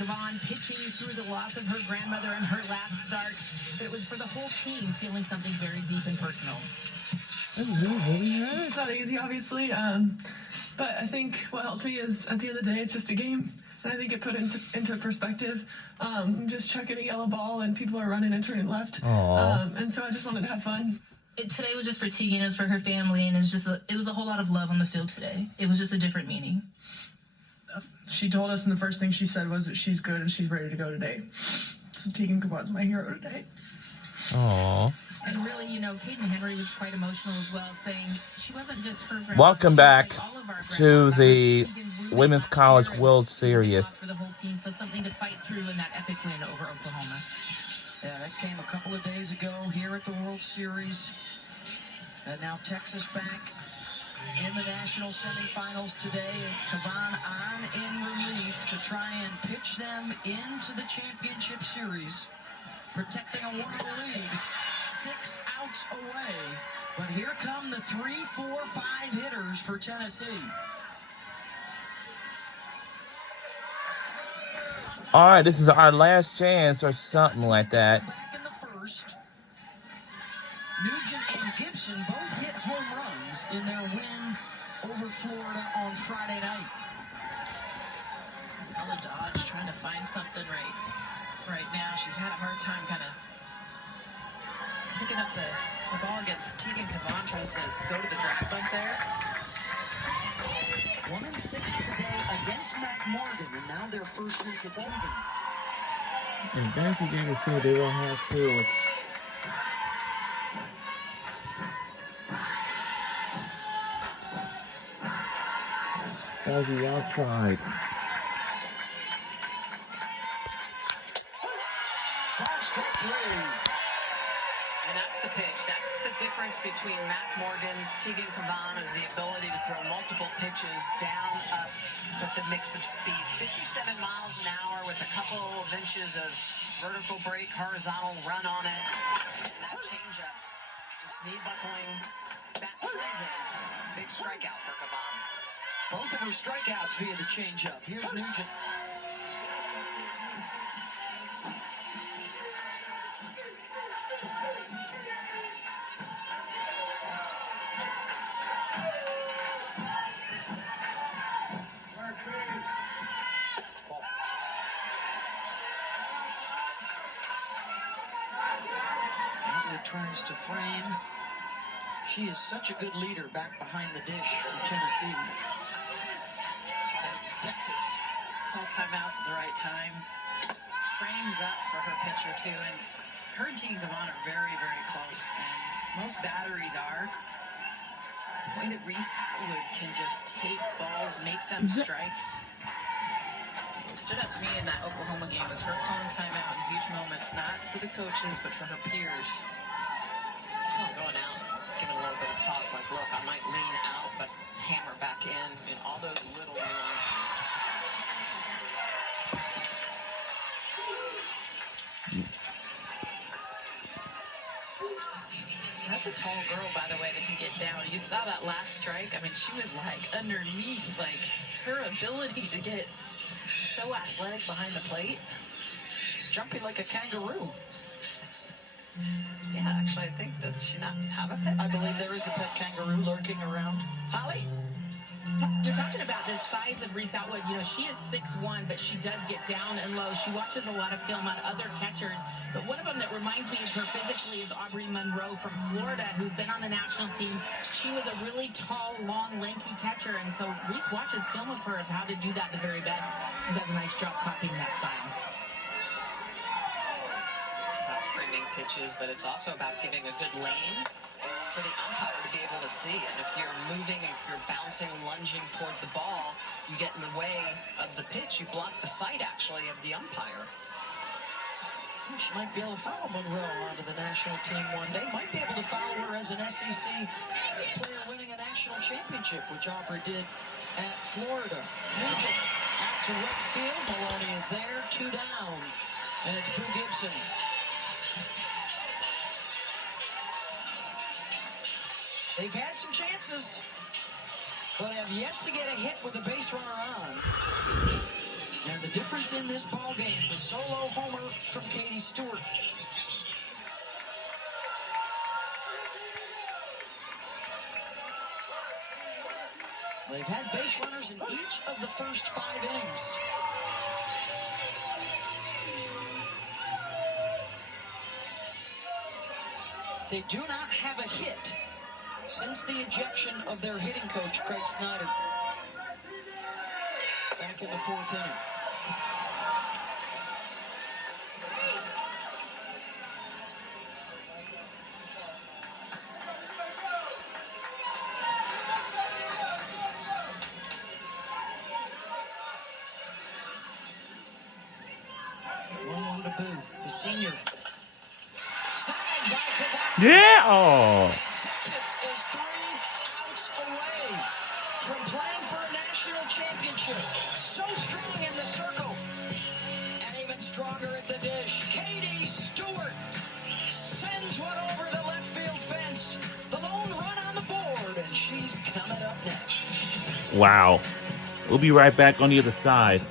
Kevon pitching through the loss of her grandmother in her last start. But it was for the whole team feeling something very deep and personal. It's not easy, obviously. But I think what helped me is, at the end of the day, it's just a game. And I think it put into perspective. I'm just chucking a yellow ball and people are running and turning left. And so I just wanted to have fun. Today was just for Tegan, it was for her family, and it was a whole lot of love on the field today. It was just a different meaning. She told us, and the first thing she said was that she's good and she's ready to go today. So Tegan Kavon's my hero today. Aww. And really, Kaden Henry was quite emotional as well, saying she wasn't just her grandma. Welcome back to the Women's College World Series. For the whole team, so something to fight through in that epic win over Oklahoma. Yeah, that came a couple of days ago here at the World Series. And now Texas back in the national semifinals today. Kavon on in relief to try and pitch them into the championship series. Protecting a 1-0 lead. 6 outs away. But here come the 3, 4, 5 hitters for Tennessee. All right, this is our last chance or something like that. Back in the first. Nugent and Gibson both hit home runs in their win over Florida on Friday night. Ella Dodge trying to find something right now. She's had a hard time kind of picking up the ball against Tegan Kavon. Tries to go to the drag bump there. 1-6 today against Matt Morgan, and now their first week at Tegan. And that's again to say they don't have to. That's the outside. And that's the pitch. That's the difference between Matt Morgan, Tegan Kavon, is the ability to throw multiple pitches down, up, with a mix of speed. 57 miles an hour with a couple of inches of vertical break, horizontal run on it. And that changeup, just knee buckling, bat plays in. Big strikeout for Kavon. Both of her strikeouts via the changeup. Here's Nugent. Tries to frame. She is such a good leader back behind the dish for Tennessee. Texas Calls timeouts at the right time. Frames up for her pitcher too, and her and Tegan Kavon are very, very close. And most batteries are. The way that Reese Atwood can just take balls, make them strikes. What stood out to me in that Oklahoma game was her calling timeout in huge moments, not for the coaches, but for her peers. Going out, giving a little bit of talk, like, look, I might lean out, but hammer back in, and all those little nuances. That's a tall girl, by the way, that can get down. You saw that last strike? I mean, she was, like, underneath. Like, her ability to get so athletic behind the plate. Jumping like a kangaroo. Yeah, actually, I think, does she not have a pet? I believe there is a pet kangaroo lurking around. Holly? You're talking about the size of Reese Atwood. She is 6'1", but she does get down and low. She watches a lot of film on other catchers. But one of them that reminds me of her physically is Aubrey Monroe from Florida, who's been on the national team. She was a really tall, long, lanky catcher. And so Reese watches film of her of how to do that the very best and does a nice job copying that style. Framing pitches, but it's also about giving a good lane for the umpire to be able to see. And if you're moving, if you're bouncing, lunging toward the ball, you get in the way of the pitch. You block the sight, actually, of the umpire. She might be able to follow Monroe onto the national team one day. Might be able to follow her as an SEC player winning a national championship, which Aubrey did at Florida. Nugent out to right field. Maloney is there, 2 down. And it's Boo Gibson. They've had some chances, but have yet to get a hit with the base runner on. And the difference in this ball game, the solo homer from Katie Stewart. They've had base runners in each of the first 5 innings. They do not have a hit since the ejection of their hitting coach, Craig Snyder, back in the 4th inning. The senior. Snagged by Cavani. Yeah. Oh. Texas is 3 outs away from playing for a national championship. So strong in the circle. And even stronger at the dish. Katie Stewart sends one over the left field fence. The lone run on the board, and she's coming up next. Wow. We'll be right back on the other side.